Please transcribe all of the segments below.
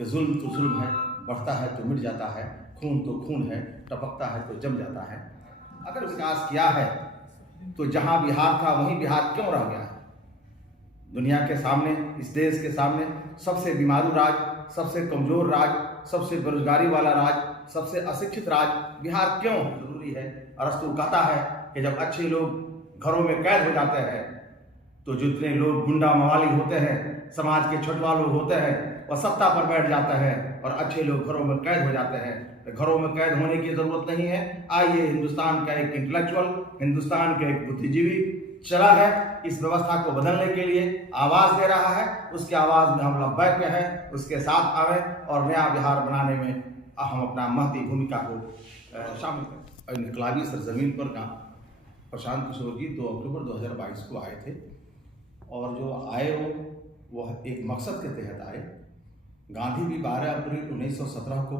कि जुल्म तो जुल्म है, बढ़ता है तो मिट जाता है, खून तो खून है, टपकता है तो जम जाता है। अगर विकास किया है तो जहां बिहार था वहीं बिहार क्यों रह गया है? दुनिया के सामने, इस देश के सामने सबसे बीमारू राज्य, सबसे कमजोर राज्य, सबसे बेरोजगारी वाला राज्य, सबसे अशिक्षित राज्य बिहार क्यों जरूरी है? अरस्तु कहता है कि जब अच्छे लोग घरों में कैद हो जाते हैं तो जितने लोग गुंडा मवाली होते हैं, समाज के छुटवा लोग होते हैं, वह सत्ता पर बैठ जाते हैं और अच्छे लोग घरों में कैद हो जाते हैं। तो घरों में कैद होने की जरूरत नहीं है। आइए, हिंदुस्तान का एक इंटेलेक्चुअल, हिंदुस्तान का एक बुद्धिजीवी चला है इस व्यवस्था को बदलने के लिए, आवाज दे रहा है। उसकी आवाज में हम लब्बैक हैं, उसके साथ आवे और नया बिहार बनाने में हम अपना महती भूमिका को शामिल करें। इनकलाबी सरजमीन पर प्रशांत किशोर जी 2 अक्टूबर 2022 को आए थे और जो आए वह एक मकसद के तहत आए। गांधी भी 12 अप्रैल 1917 को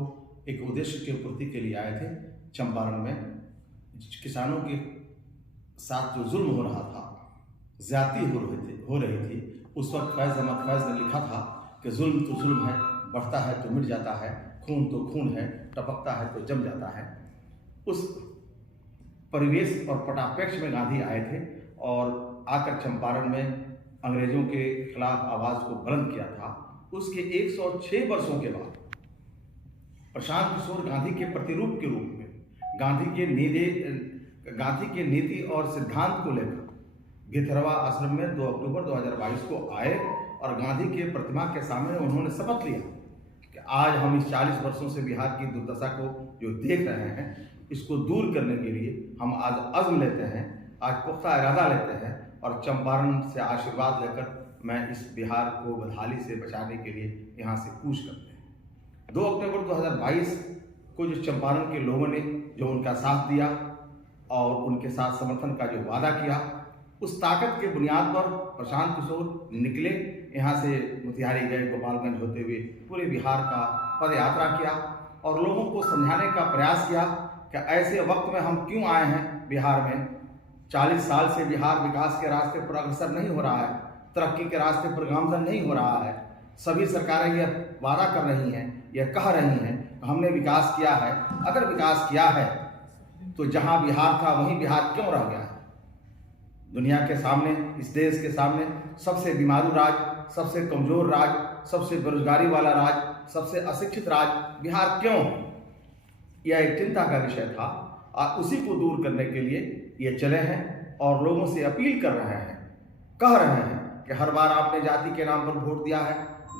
एक उद्देश्य के पूर्ति के लिए आए थे। चंपारण में किसानों के साथ जो जुल्म हो रहा था, ज्यादती हो रही थी, उस वक्त फैज़ अहमद फैज़ ने लिखा था कि जुल्म तो जुल्म है, बढ़ता है तो मिट जाता है, खून तो खून है, टपकता है तो जम जाता है। उस परिवेश और पटापेक्ष में गांधी आए थे और आकर चंपारण में अंग्रेजों के खिलाफ आवाज को बुलंद किया था। उसके 106 वर्षों के बाद प्रशांत किशोर गांधी के प्रतिरूप के रूप में गांधी के नीति और सिद्धांत को लेकर भितरवा आश्रम में 2 अक्टूबर 2022 को आए और गांधी के प्रतिमा के सामने उन्होंने शपथ लिया कि आज हम इस 40 वर्षों से बिहार की दुर्दशा को जो देख रहे हैं, इसको दूर करने के लिए हम आज अज़्म लेते हैं, आज पुख्ता इरादा लेते हैं और चंपारण से आशीर्वाद लेकर मैं इस बिहार को बदहाली से बचाने के लिए यहाँ से कूच करते हैं। 2 अक्टूबर 2022 को जो चंपारण के लोगों ने जो उनका साथ दिया और उनके साथ समर्थन का जो वादा किया, उस ताकत के बुनियाद पर प्रशांत किशोर निकले, यहाँ से मोतिहारी गए, गोपालगंज होते हुए पूरे बिहार का पद यात्रा किया और लोगों को समझाने का प्रयास किया कि ऐसे वक्त में हम क्यों आए हैं बिहार में। 40 साल से बिहार विकास के रास्ते पर अग्रसर नहीं हो रहा है, तरक्की के रास्ते पर गामजन नहीं हो रहा है। सभी सरकारें यह वादा कर रही हैं, यह कह रही हैं हमने विकास किया है। अगर विकास किया है तो जहां बिहार था वहीं बिहार क्यों रह गया है? दुनिया के सामने, इस देश के सामने सबसे बीमारू राज्य, सबसे कमजोर राज्य, सबसे बेरोजगारी वाला राज्य, सबसे अशिक्षित राज्य बिहार क्यों? यह एक चिंता का विषय था और उसी को दूर करने के लिए ये चले हैं और लोगों से अपील कर रहे हैं, कह रहे हैं कि हर बार आपने जाति के नाम पर वोट दिया है,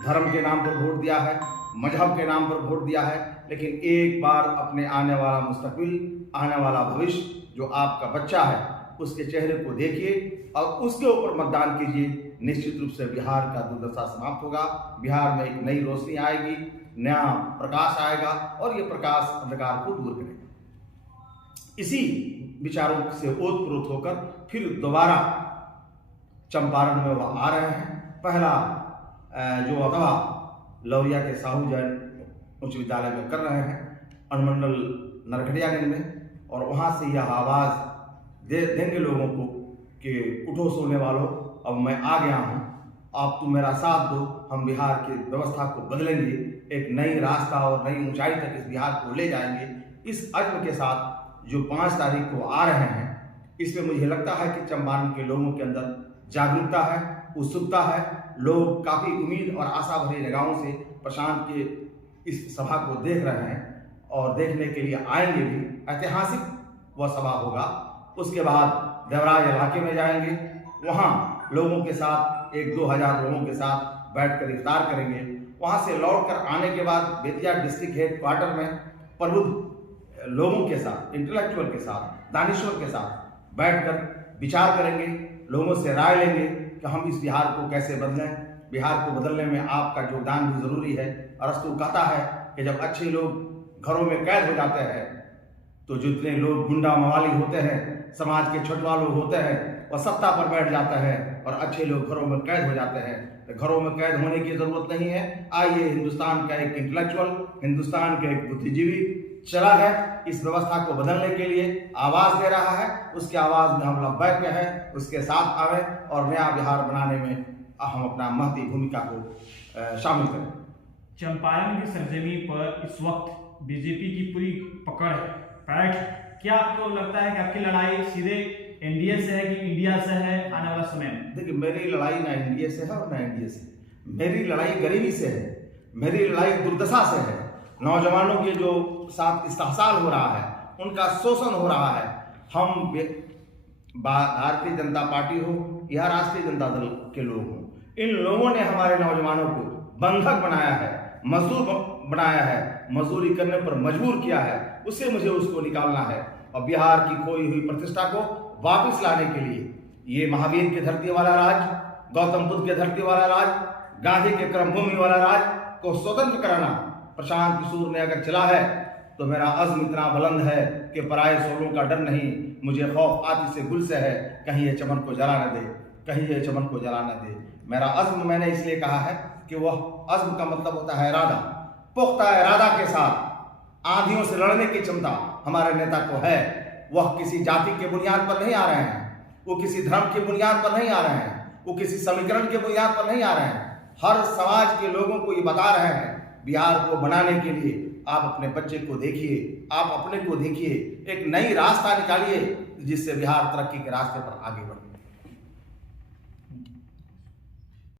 धर्म के नाम पर वोट दिया है, मजहब के नाम पर वोट दिया है, लेकिन एक बार अपने आने वाला मुस्तकबिल, आने वाला भविष्य जो आपका बच्चा है, उसके चेहरे को देखिए और उसके ऊपर मतदान कीजिए। निश्चित रूप से बिहार का दुर्दशा समाप्त होगा, बिहार में एक नई रोशनी आएगी, नया प्रकाश आएगा और ये प्रकाश अंधकार को दूर करेगा। इसी विचारों से ओतप्रोत होकर फिर दोबारा चंपारण में वह आ रहे हैं। पहला जो अथवा लौरिया के साहू जैन उच्च विद्यालय में कर रहे हैं, अनुमंडल नरकटियागंज में, और वहाँ से यह आवाज़ देंगे लोगों को कि उठो सोने वालों, अब मैं आ गया हूँ, आप तुम मेरा साथ दो, हम बिहार की व्यवस्था को बदलेंगे, एक नई रास्ता और नई ऊंचाई तक इस बिहार को ले जाएंगे। इस अज़्म के साथ जो 5 तारीख को आ रहे हैं, इसमें मुझे लगता है कि चंपारण के लोगों के अंदर जागरूकता है, उत्सुकता है। लोग काफ़ी उम्मीद और आशा भरी जगहों से प्रशांत के इस सभा को देख रहे हैं और देखने के लिए आएंगे भी। ऐतिहासिक वह सभा होगा। उसके बाद देवराज इलाके में जाएंगे, वहाँ लोगों के साथ 1-2 हज़ार लोगों के साथ बैठकर इफ्तार करेंगे। वहाँ से लौटकर आने के बाद बेतिया डिस्ट्रिक्ट हेडक्वार्टर में प्रबुद्ध लोगों के साथ, इंटेलेक्चुअल के साथ, दानिश्वर के साथ बैठकर विचार करेंगे, लोगों से राय लेंगे कि हम इस बिहार को कैसे बदलें। बिहार को बदलने में आपका योगदान भी जरूरी है। अरस्तु कहता है कि जब अच्छे लोग घरों में कैद हो जाते हैं तो जितने लोग गुंडा मवाली होते हैं, समाज के छुटवा लोग होते हैं, वह सत्ता पर बैठ जाते हैं और अच्छे लोग घरों में कैद हो जाते हैं। तो घरों में कैद होने की जरूरत नहीं है। आइए, हिंदुस्तान का एक इंटेलेक्चुअल, हिंदुस्तान का एक बुद्धिजीवी चला है इस व्यवस्था को बदलने के लिए, आवाज दे रहा है। उसकी आवाज में हम लब्बैक हैं, उसके साथ आवे और नया बिहार बनाने में हम अपना महती भूमिका को शामिल करें। चंपारण की सरजमी पर इस वक्त बीजेपी की पूरी पकड़ है, पैठ है। क्या आपको लगता है कि आपकी लड़ाई सीधे एनडीए से है कि इंडिया से है आने वाला समय में? देखिए, मेरी लड़ाई ना इंडिया से है और ना एनडीए से। मेरी लड़ाई गरीबी से है, मेरी लड़ाई दुर्दशा से है। नौजवानों के जो साथ इस्तेहसाल हो रहा है, उनका शोषण हो रहा है। हम भारतीय जनता पार्टी हो या राष्ट्रीय जनता दल के लोग हों, इन लोगों ने हमारे नौजवानों को बंधक बनाया है, मजदूर बनाया है, मजदूरी करने पर मजबूर किया है। उससे मुझे उसको निकालना है और बिहार की खोई हुई प्रतिष्ठा को वापस लाने के लिए ये महावीर की धरती वाला राज, गौतम बुद्ध के धरती वाला राज, गांधी के कर्मभूमि वाला राज को स्वतंत्र कराना प्रशांत किशोर ने अगर चला है तो मेरा अज़्म इतना बुलंद है कि पराये सोलों का डर नहीं। मुझे खौफ आतिश से गुल से है, कहीं ये चमन को जला न दे, कहीं ये चमन को जला न दे। मेरा अज़्म मैंने इसलिए कहा है कि वह अज़्म का मतलब होता है इरादा। पुख्ता इरादा के साथ आंधियों से लड़ने की क्षमता हमारे नेता को है। वह किसी जाति के बुनियाद पर नहीं आ रहे हैं, वो किसी धर्म की बुनियाद पर नहीं आ रहे हैं, वो किसी समीकरण के बुनियाद पर नहीं आ रहे हैं। हर समाज के लोगों को ये बता रहे हैं, बिहार को बनाने के लिए आप अपने बच्चे को देखिए, आप अपने को देखिए, एक नई रास्ता निकालिए जिससे बिहार तरक्की के रास्ते पर आगे बढ़े।